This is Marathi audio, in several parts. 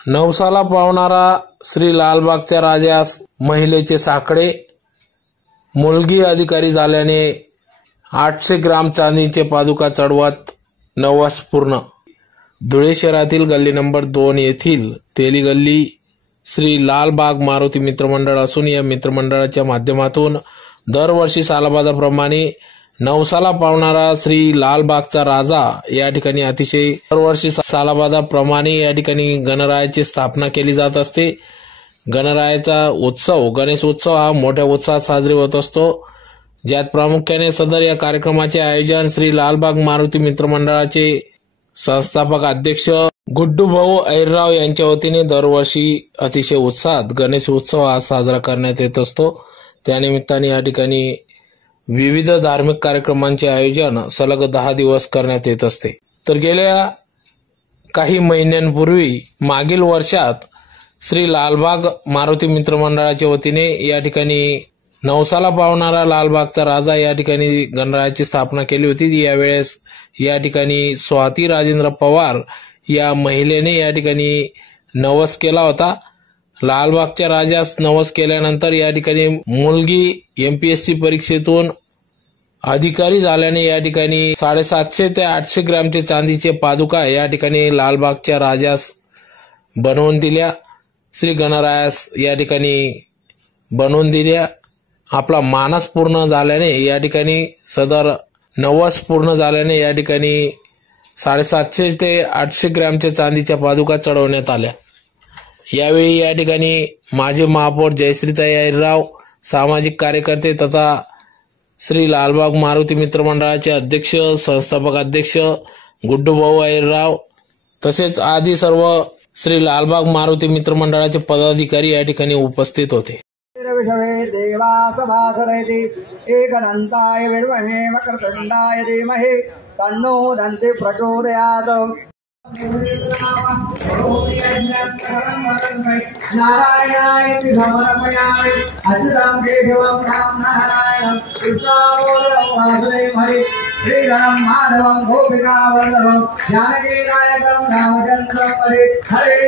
नवसाला पावणारा श्री लालबागच्या राजास महिलेचे साकडे, मुलगी अधिकारी झाल्याने 800 ग्राम चांदीचे पादुका चढवत नवस पूर्ण। धुळे शहरातील गल्ली नंबर 2 येथील तेली गल्ली श्री लालबाग मारुती मित्रमंडळ असून या मित्रमंडळाच्या माध्यमातून दरवर्षी सालाबादाप्रमाणे नवसाला पावणारा श्री लालबागचा राजा या ठिकाणी अतिशय दरवर्षी सालाबादाप्रमाणे या ठिकाणी गणरायाची स्थापना केली जात असते। गणरायाचा उत्सव गणेश उत्सव हा मोठ्या उत्साहात साजरी होत असतो, ज्यात प्रामुख्याने सदर या कार्यक्रमाचे आयोजन श्री लालबाग मारुती मित्रमंडळाचे संस्थापक अध्यक्ष गुड्डू भाऊ अहिरराव यांच्या वतीने दरवर्षी अतिशय उत्साहात गणेश उत्सव हा साजरा करण्यात येत असतो। त्यानिमित्ताने या ठिकाणी विविध धार्मिक कार्यक्रमांचे आयोजन सलग 10 दिवस करण्यात येत असते। तर गेल्या काही महिन्यांपूर्वी मागील वर्षात श्री लालबाग मारुती मित्रमंडळाच्या वतीने या ठिकाणी नवसाला पावणारा लालबागचा राजा या ठिकाणी गणरायाची स्थापना केली होती। यावेळेस या ठिकाणी स्वाती राजेंद्र पवार या महिलेने या ठिकाणी नवस केला होता। लालबागच्या राजास नवस केल्यानंतर या ठिकाणी मुलगी MPSC परीक्षेतून अधिकारी झाल्याने या ठिकाणी 750 ते 800 ग्रामचे चांदीचे पादुका या ठिकाणी लालबागच्या राजास बनवून दिल्या। श्री गणरायास या ठिकाणी बनवून दिल्या। आपला मानस पूर्ण झाल्याने या ठिकाणी सदर नवस पूर्ण झाल्याने या ठिकाणी 750 ते 800 ग्रामच्या चांदीच्या पादुका चढवण्यात आल्या। यावेळी या ठिकाणी माजी महापौर जयश्रीताई अहिरराव, सामाजिक कार्यकर्ते तथा श्री लालबाग मारुती मित्रमंडळाचे अध्यक्ष संस्थापक अध्यक्ष गुड्डू भाऊ अहिरराव तसेच आदी सर्व श्री लालबाग मारुती मित्रमंडळाचे पदाधिकारी या ठिकाणी उपस्थित होते। विषवे देवासभासरेति एकदन्ताय विद्महे वक्रतुण्डाय धीमहि तन्नो दन्ति प्रचोदयात्। नारायणाय समर्पयामि अच्युतं केशवं राम नारायणं कृष्णावतारं वासुदेवं हरे श्रीधरं माधवं गोपिकावल्लभं जानकीनायकं रामचन्द्रं हरे हरे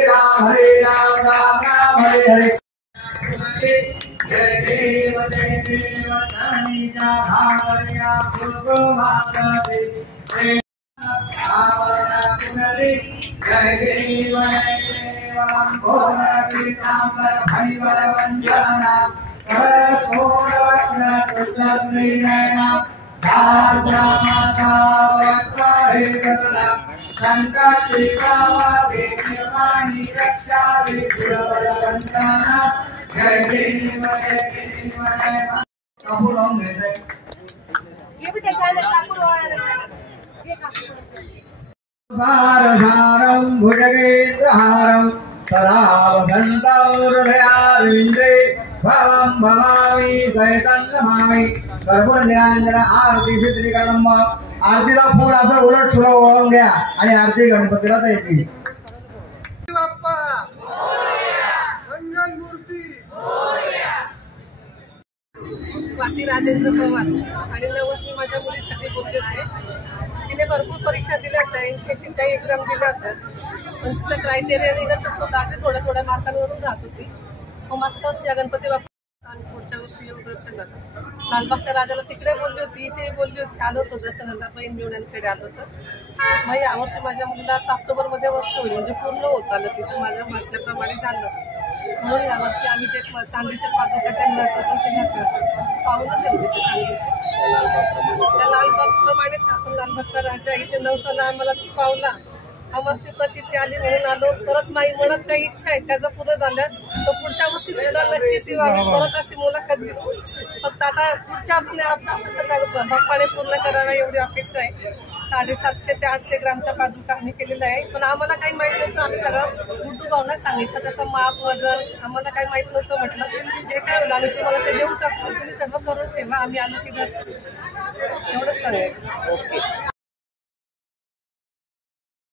राम राम राम हरे हरे। जय देव धनिजा भागर्या पूर्वमादे जय देव भोगीतांबर हरिवर वंदना सरस्वती कृष्णप्रियना दासरामाता वक्रहेतला संकटिकावे निर्वाणी रक्षा विष्णुवरवंदना जय देव कपूर हम देते ये भी देखा सारसारं भुजगेन्द्रहारं सदा वसन्तं हृदयारविन्दे भवं भवामि सहितं नमामि। कर्पूर निरांजन आरती चित्रीकरण आरतीला फूल असं उलट सुलट वळून घ्या आणि आरती गणपतीला द्यायची। स्वाती राजेंद्र पवार आणि नवस मी माझ्या मुलीसाठी बोलले होते। तिने भरपूर परीक्षा दिल्या होत्या, MPSCच्या एक्झाम दिल्या होत्या, पण तिचा क्रायटेरिया निघतच होता, अगदी थोड्या मार्कांवरून जात होती। मग मागच्या वर्षी या गणपती बाप्पा आणि पुढच्या वर्षी येऊ दर्शनाला। लालबागच्या राजाला तिकडे बोलली होती, इथे बोलली होती, आलो होतो दर्शनाला, बहीण घेऊनकडे आलो होतं। मग यावर्षी माझ्या मुलीला ऑक्टोबरमध्ये वर्ष होईल, म्हणजे पूर्ण होत आलं तिचं माझ्या म्हटल्याप्रमाणे झालं। म्हणून यावर्षी आम्ही ते चांदीच्या पादुका त्यांना पाहूनच येऊ देते चांदीचे। त्या लालबागप्रमाणेच आपण लालबागचा राजा इथे नवसाला आम्हाला तो पावला, आम्हाला ती प्रचिती आली म्हणून आलो। परत माझी मनात काही इच्छा आहे त्याचं पूर्ण झालं तर पुढच्या वर्षी सुद्धा नक्कीच येऊ आम्ही, परत अशी मुलाखत घेऊ। फक्त आता पुढच्या बाप्पाने पूर्ण कराव्या एवढी अपेक्षा आहे। 750 ते 800 ग्रामच्या पादुका आम्ही केलेल्या आहे, पण आम्हाला काही माहित नव्हतं। आम्ही सगळं गुड्डू भाऊंना सांगितलं, तसं माप वजन आम्हाला काही माहित नव्हतं। म्हटलं जे काय होईल आम्ही तुम्हाला ते देऊ टाकू, तुम्ही सगळं करून ठेवा, आम्ही आलो की दर्शन एवढंच सांगायचं। ओके।